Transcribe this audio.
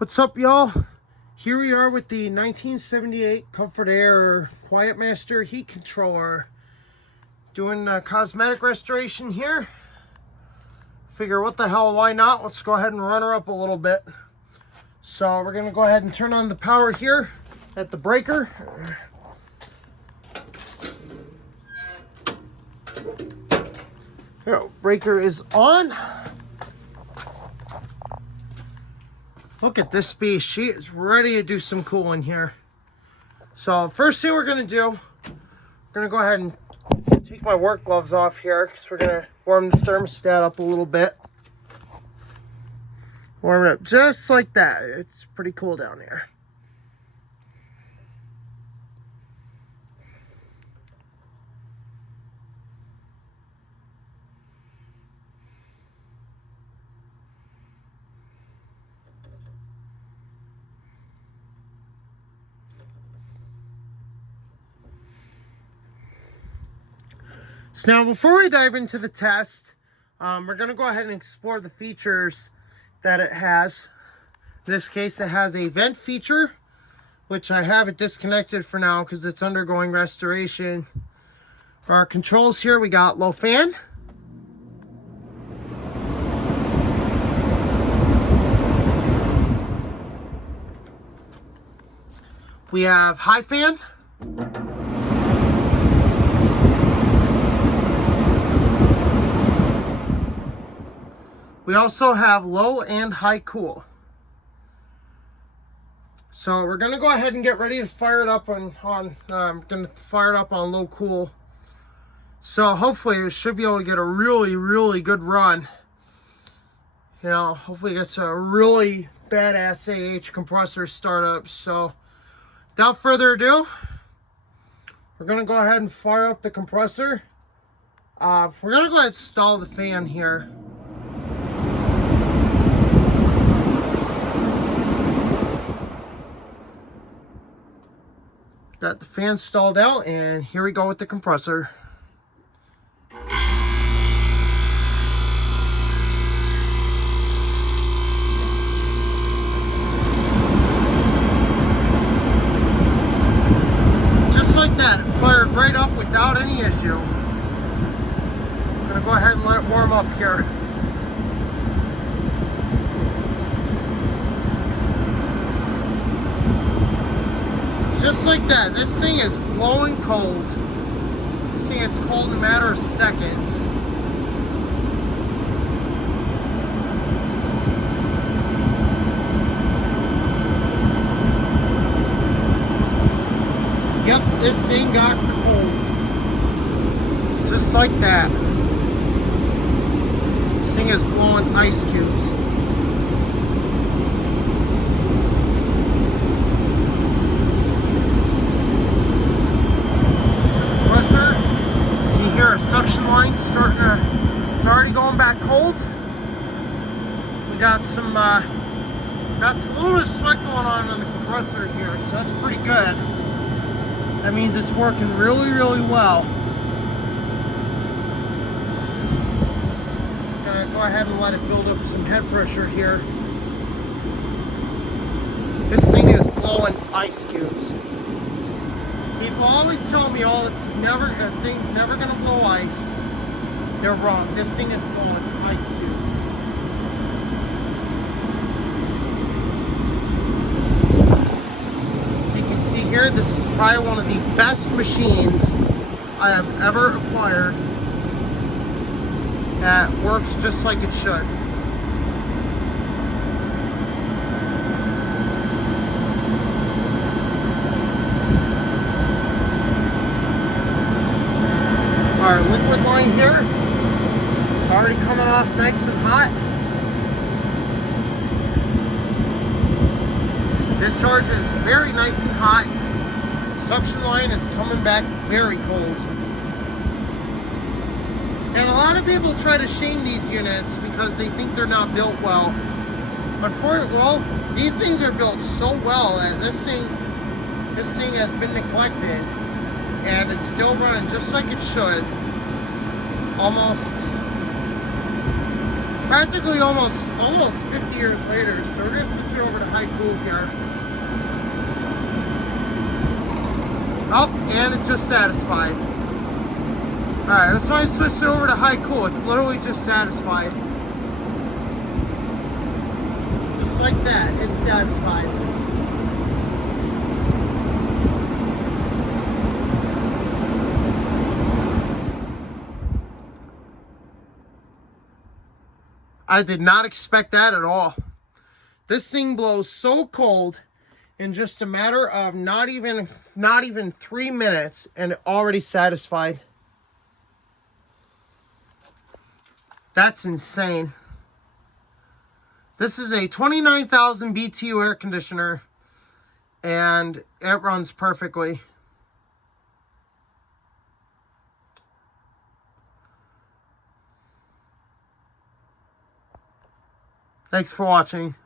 What's up, y'all? Here we are with the 1978 Comfort-Aire Quietmaster Heat Controller. Doing cosmetic restoration here. Figure what the hell, why not? Let's go ahead and run her up a little bit. So we're gonna go ahead and turn on the power here at the breaker. Here, breaker is on. Look at this beast. She is ready to do some cooling here. So first thing we're going to do, we're going to go ahead and take my work gloves off here because we're going to warm the thermostat up a little bit. Warm it up just like that. It's pretty cool down here. So now before we dive into the test, we're going to go ahead and explore the features that it has. In this case, it has a vent feature, which I have it disconnected for now because it's undergoing restoration. For our controls here, we got low fan. We have high fan. We also have low and high cool. So we're gonna go ahead and get ready to fire it up on low cool. So hopefully we should be able to get a really good run. You know, hopefully it gets a really badass AH compressor startup. So without further ado, we're gonna go ahead and fire up the compressor. We're gonna go ahead and install the fan here. Got the fan stalled out, and here we go with the compressor. Just like that, it fired right up without any issue. I'm gonna go ahead and let it warm up here. Just like that, this thing is blowing cold. This thing gets cold in a matter of seconds. Yep, this thing got cold. Just like that. This thing is blowing ice cubes. Suction line starting to, it's already going back cold. We got some a little bit of sweat going on the compressor here, so that's pretty good. That means it's working really well. Gonna go ahead and let it build up some head pressure here. This thing is blowing ice cubes. People always tell me, oh, this thing's never gonna blow ice. They're wrong. This thing is blowing ice cubes. As you can see here, this is probably one of the best machines I have ever acquired that works just like it should. Our liquid line here is already coming off nice and hot. Discharge is very nice and hot. Suction line is coming back very cold. And a lot of people try to shame these units because they think they're not built well. But these things are built so well that this thing has been neglected. And it's still running just like it should. Almost Practically almost 50 years later, so we're gonna switch it over to high cool here. Oh, and it just satisfied. Alright, that's why I switched it over to high cool. It literally just satisfied. Just like that, it's satisfied. I did not expect that at all. This thing blows so cold in just a matter of not even 3 minutes, and it already satisfied. That's insane. This is a 29,000 BTU air conditioner, and it runs perfectly. Thanks for watching.